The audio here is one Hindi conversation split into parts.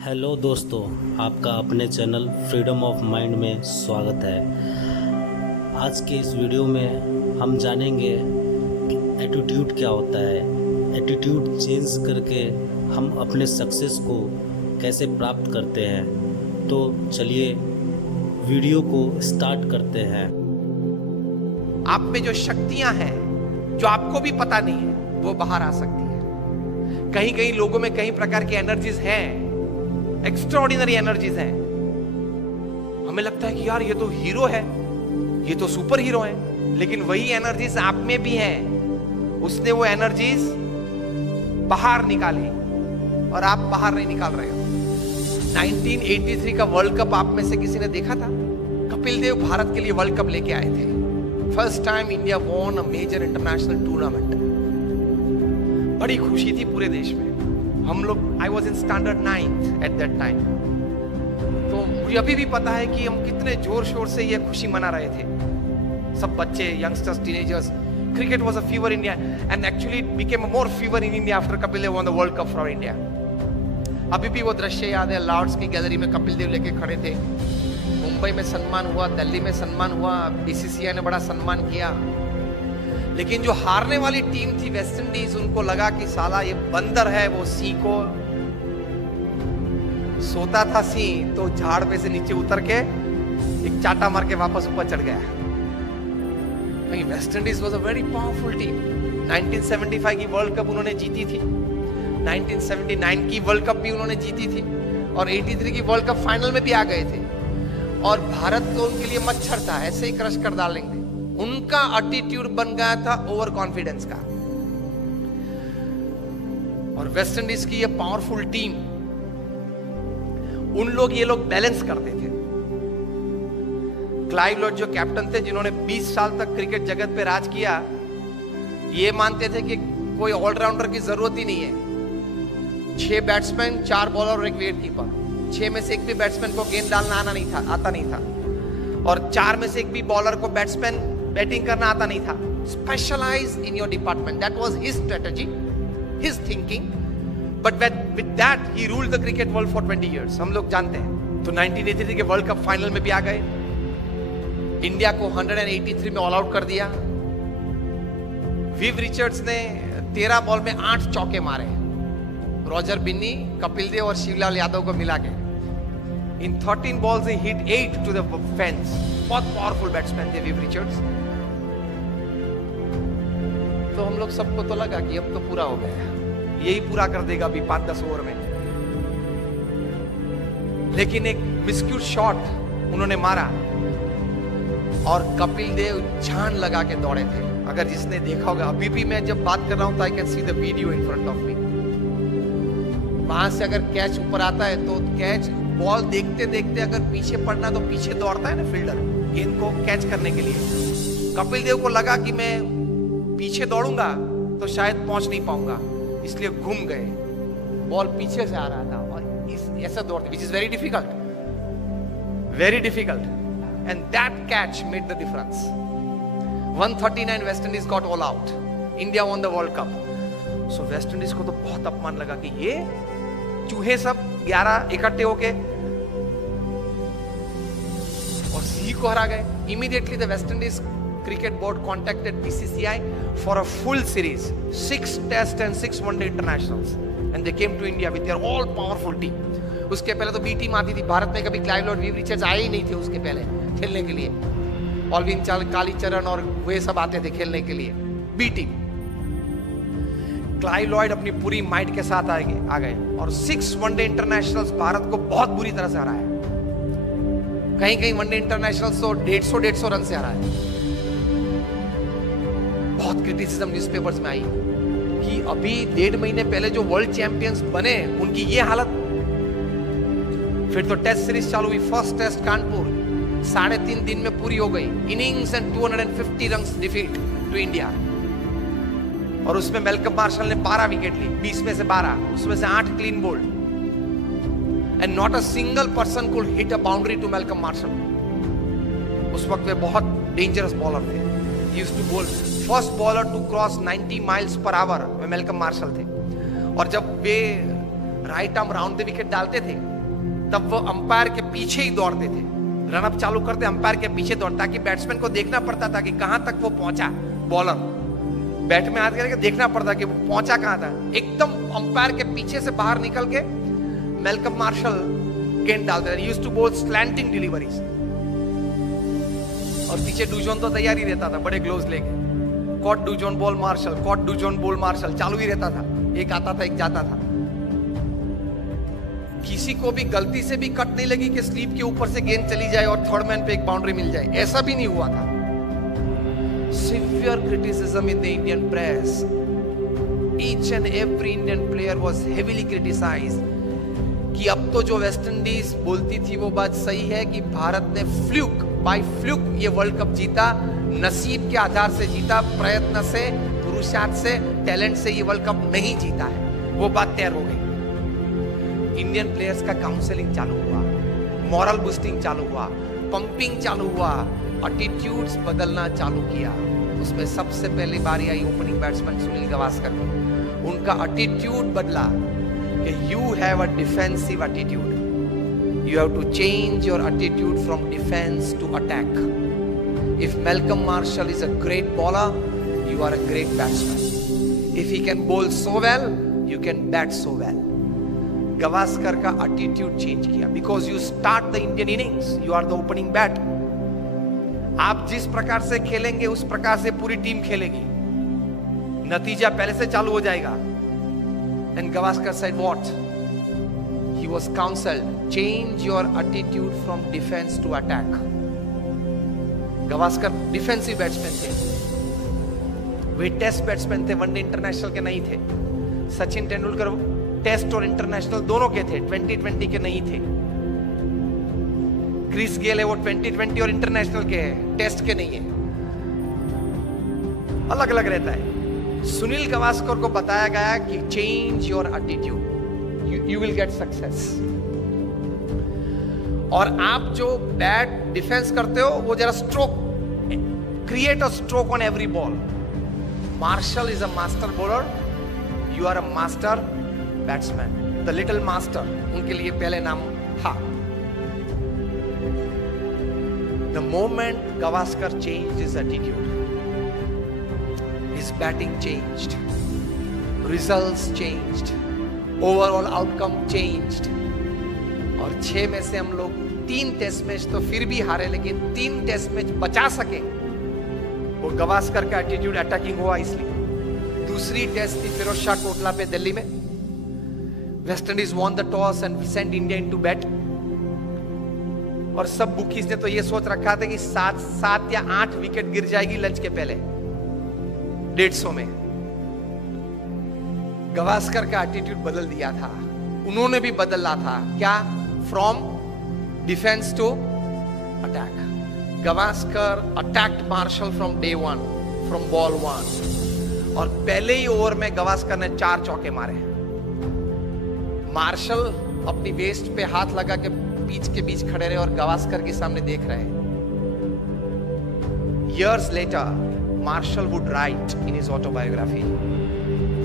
हेलो दोस्तों, आपका अपने चैनल फ्रीडम ऑफ माइंड में स्वागत है। आज के इस वीडियो में हम जानेंगे कि एटीट्यूड क्या होता है, एटीट्यूड चेंज करके हम अपने सक्सेस को कैसे प्राप्त करते हैं। तो चलिए वीडियो को स्टार्ट करते हैं। आप में जो शक्तियां हैं जो आपको भी पता नहीं है वो बाहर आ सकती है। कहीं कहीं लोगों में कई प्रकार की एनर्जीज हैं, एक्स्ट्राऑर्डिनरी एनर्जीज हैं। हमें लगता है कि यार ये तो हीरो है, ये तो सुपर हीरो है, लेकिन वही एनर्जीज आप में भी हैं। उसने वो एनर्जीज बाहर निकाली और आप बाहर नहीं निकाल रहे हो। 1983 का वर्ल्ड कप आप में से किसी ने देखा था? कपिल देव भारत के लिए वर्ल्ड कप लेके आए थे। First time India won a major international tournament. बड़ी खुशी थी पूरे देश में। हम लोग, I was in standard 9th at that time. तो मुझे अभी भी पता है कि हम कितने जोर शोर से ये खुशी मना रहे थे, सब बच्चे, youngsters, teenagers. Cricket was a fever India and actually it became a more fever in India after Kapil Dev won the world cup for India. अभी भी वो दृश्य याद है, लॉर्ड्स की गैलरी में कपिल देव लेके खड़े थे। मुंबई में सम्मान हुआ, दिल्ली में सम्मान हुआ, बीसीसीआई ने बड़ा सम्मान किया। लेकिन जो हारने वाली टीम थी वेस्ट इंडीज, उनको लगा कि साला ये बंदर है, वो सिंह को सोता था सिंह तो झाड़ पे से नीचे उतर के एक चाटा मार के वापस ऊपर चढ़ गया। West Indies was a very powerful team. 1975 की वर्ल्ड कप उन्होंने जीती थी, 1979 की वर्ल्ड कप भी उन्होंने जीती थी और 83 की वर्ल्ड कप फाइनल में भी आ गए थे। और भारत तो उनके लिए मच्छर था, ऐसे ही क्रश कर डालेंगे। उनका एटीट्यूड बन गया था ओवर कॉन्फिडेंस का। और वेस्ट इंडीज की ये पावरफुल टीम, ये लोग बैलेंस करते थे। क्लाइव लॉयड जो कैप्टन थे, जिन्होंने 20 साल तक क्रिकेट जगत पे राज किया, ये मानते थे कि कोई ऑलराउंडर की जरूरत ही नहीं है। 6 बैट्समैन, 4 बॉलर और 1 विकेट कीपर। 6 में से एक भी बैट्समैन को गेंद डालना आता नहीं था। और 4 में से एक भी बॉलर को बैटिंग करना आता नहीं था। Specialize in your department, that was his strategy, his thinking. But with that he ruled the cricket world for 20 years. हम लोग जानते हैं। तो 1983 के वर्ल्ड कप फाइनल में भी आ गए। इंडिया को 183 में ऑल आउट कर दिया। विव रिचर्ड्स ने 13 बॉल में 8 चौके मारे। रॉजर बिन्नी, कपिल देव और शिवलाल यादव को मिला के इन 13 balls he hit 8 to the fence। बहुत पावरफुल बैट्समैन थे विव रिचर्ड्स। तो हम लोग सबको तो लगा कि अब तो पूरा हो गया, यही पूरा कर देगा अभी 5-10 ओवर में। लेकिन एक मिस्क्यूट शॉट उन्होंने मारा और कपिल देव जान लगा के दौड़े थे। अगर जिसने देखा होगा, अभी भी मैं जब बात कर रहा हूं तो I can see the video in front of me. वहां से अगर कैच ऊपर आता है तो कैच, बॉल देखते देखते अगर पीछे पड़ना तो पीछे दौड़ता है ना फील्डर गेंद को कैच करने के लिए। कपिल देव को लगा कि मैं पीछे दौड़ूंगा तो शायद पहुंच नहीं पाऊंगा, इसलिए घूम गए। बॉल पीछे से आ रहा था और ऐसा दौड़ते, which is very difficult and that catch made the difference. 139 West Indies got all out, India won the world cup. So West Indies को तो बहुत अपमान लगा कि ये चूहे सब 11 इकट्ठे होके और सिंह को हरा गए। Immediately the West Indies cricket board contacted BCCI for a full series, 6 test and 6 one day internationals, and they came to India with their all powerful team. उसके पहले तो बी टीम आती थी। भारत में कभी क्लाइव लॉयड, विव रिचर्ड्स आए ही नहीं थे उसके पहले खेलने के लिए। ऑलविन कालीचरण और वे सब आते थे खेलने के लिए, बी टीम। क्लाइव लॉयड अपनी पूरी माइट के साथ आ गए और 6 वनडे इंटरनेशनल्स भारत को बहुत बुरी तरह से हराया। कहीं कहीं वनडे इंटरनेशनल्स तो 150 रन से हराया। बहुत क्रिटिसिज्म न्यूज़पेपर्स में आई कि अभी 1.5 महीने पहले जो वर्ल्ड चैंपियंस बने उनकी ये हालत। फिर तो टेस्ट सीरीज चालू हुई। फर्स्ट टेस्ट कानपुर 3.5 दिन में पूरी हो गई। Innings and 250 runs defeat to India. और उसमें मेलकम मार्शल ने 12 विकेट ली, 20 में से 12, उसमें से 8 clean bowled, and not a single person could hit a boundary to Malcolm Marshall. उस वक्त वे बहुत डेंजरस बॉलर थे। He used to bowl, first bowler to cross 90 miles per hour वे मेलकम मार्शल थे। और जब वे right arm round the wicket डालते थे, तब वो अंपायर के पीछे ही दौड़ते थे। रनअप चालू करते अंपायर के पीछे दौड़, ताकि बैट्समैन को देखना पड़ता था कि कहां तक वो पहुंचा। बॉलर बैट में हाथ करके देखना पड़ता कि वो पहुंचा कहां था। एकदम अंपायर के पीछे से बाहर निकल के मैल्कम मार्शल गेंद डालते थे। यूज्ड टू बोल स्लैंटिंग डिलीवरीज, और पीछे डूजोन तो तैयार ही रहता था बड़े ग्लोव्स लेके। Caught Dujon bowled Marshall, caught Dujon bowled Marshall चालू ही रहता था। एक आता था एक जाता था। किसी को भी गलती से भी कट नहीं लगी कि स्लीप के ऊपर से गेंद चली जाए और थर्ड मैन पे एक बाउंड्री मिल जाए, ऐसा भी नहीं हुआ था। Severe criticism in the Indian press. Each and every Indian player was heavily criticized. कि अब तो जो वेस्ट इंडीज बोलती थी वो बात सही है कि भारत ने बाय फ्लूक ये वर्ल्ड कप जीता, नसीब के आधार से जीता, प्रयत्न से, पुरुषार्थ से, टैलेंट से ये वर्ल्ड कप नहीं जीता है। वो बात तैयार हो गई। इंडियन प्लेयर्स का काउंसलिंग चालू हुआ, मॉरल बूस्टिंग चालू हुआ, पंपिंग चालू हुआ, एटीट्यूड्स बदलना चालू किया। उसमें सबसे पहली बारी आई ओपनिंग बैट्समैन सुनील गावस्कर की। उनका एटीट्यूड बदला कि you have a defensive attitude, you have to change your attitude from defence to attack. If Malcolm Marshall is a great bowler, you are a great batsman. If he can bowl so well, you can bat so well. Gavaskar का एटीट्यूड चेंज किया, because you start the Indian innings, you are the opening bat. आप जिस प्रकार से खेलेंगे उस प्रकार से पूरी टीम खेलेगी, नतीजा पहले से चालू हो जाएगा। And Gavaskar said what? He was counseled, change your attitude from defense to attack. Gavaskar defensive batsman थे, वे टेस्ट बैट्समैन थे, वनडे इंटरनेशनल के नहीं थे। सचिन तेंदुलकर टेस्ट और इंटरनेशनल दोनों के थे, 2020 के नहीं थे। क्रिस गेल है वो 2020 और इंटरनेशनल के हैं, टेस्ट के नहीं है, अलग अलग रहता है। सुनील गावस्कर को बताया गया कि change your attitude, you will get success. और आप जो बैट डिफेंस करते हो वो जरा stroke, create a stroke on every ball. Marshall is a master bowler, you are a master batsman, the little master उनके लिए पहले नाम था। The moment Gavaskar changed his attitude, his batting changed, results changed, overall outcome changed। और 6 में से हम लोग 3 टेस्ट मैच तो फिर भी हारे, लेकिन 3 टेस्ट मैच बचा सके, वो गावस्कर का एटीट्यूड अटैकिंग हुआ इसलिए। दूसरी टेस्ट थी फिरोज शाह कोटला पे दिल्ली में, West Indies won the toss and sent India into bat। और सब बुकीज ने तो ये सोच रखा था कि 7 या 8 विकेट गिर जाएगी लंच के पहले 150 में। गावस्कर का एटीट्यूड बदल दिया था, उन्होंने भी बदला था। क्या? From defence to attack. Gavaskar attacked Marshall from day 1, from ball 1, और पहले ही ओवर में गावस्कर ने 4 चौके मारे। मार्शल अपनी वेस्ट पे हाथ लगा के पिच के बीच खड़े रहे और गावस्कर के सामने देख रहे। Years later, Marshall would write in his autobiography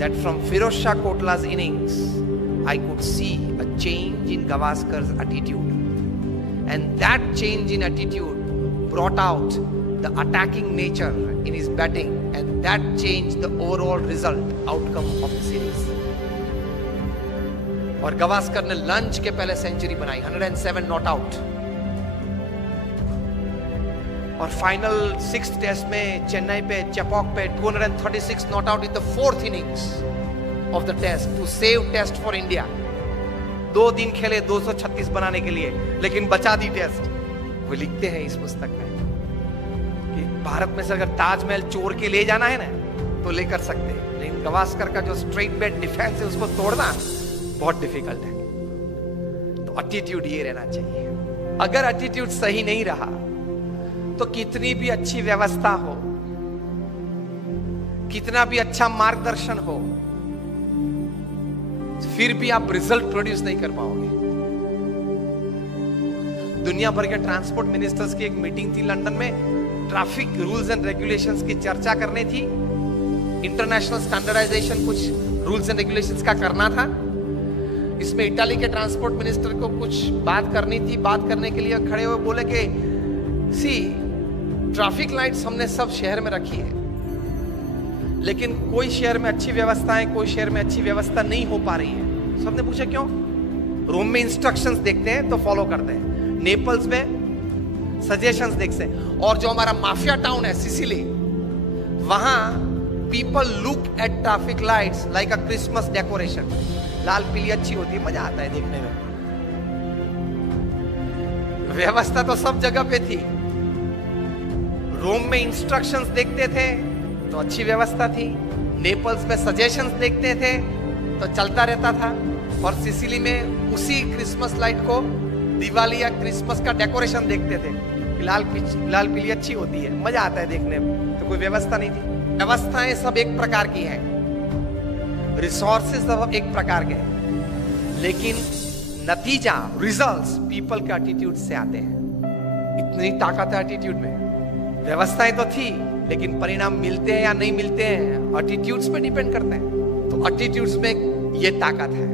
that from Firoz Shah Kotla's innings, I could see a change in Gavaskar's attitude. And that change in attitude brought out the attacking nature in his batting, and that changed the overall result, outcome of the series. और गावस्कर ने लंच के पहले सेंचुरी बनाई, 107 नॉट आउट। और फाइनल 6th टेस्ट में चेन्नई पे चेपॉक पे 236 not out in the 4th innings of the test to save test for India. 2 दिन खेले 236 बनाने के लिए, लेकिन बचा दी टेस्ट। वो लिखते हैं इस पुस्तक में कि भारत में से अगर ताजमहल चोर के ले जाना है ना तो लेकर सकते हैं, लेकिन गावस्कर का जो स्ट्रेट बैट डिफेंस है उसको तोड़ना बहुत डिफिकल्ट है। तो एटीट्यूड ये रहना चाहिए। अगर एटीट्यूड सही नहीं रहा तो कितनी भी अच्छी व्यवस्था हो, कितना भी अच्छा मार्गदर्शन हो, फिर भी आप रिजल्ट प्रोड्यूस नहीं कर पाओगे। दुनिया भर के ट्रांसपोर्ट मिनिस्टर्स की एक मीटिंग थी लंदन में, ट्रैफिक रूल्स एंड रेगुलेशंस की चर्चा करनी थी, इंटरनेशनल स्टैंडर्डाइजेशन कुछ रूल्स एंड रेगुलेशंस का करना था। इसमें इटाली के ट्रांसपोर्ट मिनिस्टर को कुछ बात करनी थी, बात करने के लिए खड़े हुए बोले कि सी ट्रैफिक लाइट्स हमने सब शहर में रखी है, लेकिन कोई शहर में अच्छी व्यवस्था है, कोई शहर में अच्छी व्यवस्था नहीं हो पा रही है। सबने पूछा क्यों? रोम में इंस्ट्रक्शंस देखते हैं तो फॉलो करते हैं, नेपल्स में सजेशंस देखते हैं, और जो हमारा माफिया टाउन है सिसिली, वहां people look at traffic lights like a Christmas decoration. लाल पीली अच्छी होती है, मजा आता है देखने में। व्यवस्था तो सब जगह पे थी। रोम में इंस्ट्रक्शंस देखते थे तो अच्छी व्यवस्था थी, नेपल्स में सजेशंस देखते थे तो चलता रहता था, और सिसिली में उसी क्रिसमस लाइट को दिवाली या क्रिसमस का डेकोरेशन देखते थे। लाल पीली अच्छी होती है, मजा आता है देखने में। तो कोई व्यवस्था नहीं थी। व्यवस्थाएं सब एक प्रकार की हैं, रिसोर्सेज सब एक प्रकार के हैं, लेकिन नतीजा, रिजल्ट्स पीपल के एटीट्यूड से आते हैं। इतनी ताकत है एटीट्यूड में। व्यवस्थाएं तो थी, लेकिन परिणाम मिलते हैं या नहीं मिलते हैं एटीट्यूड्स पे डिपेंड करते हैं। तो एटीट्यूड्स में ये ताकत है।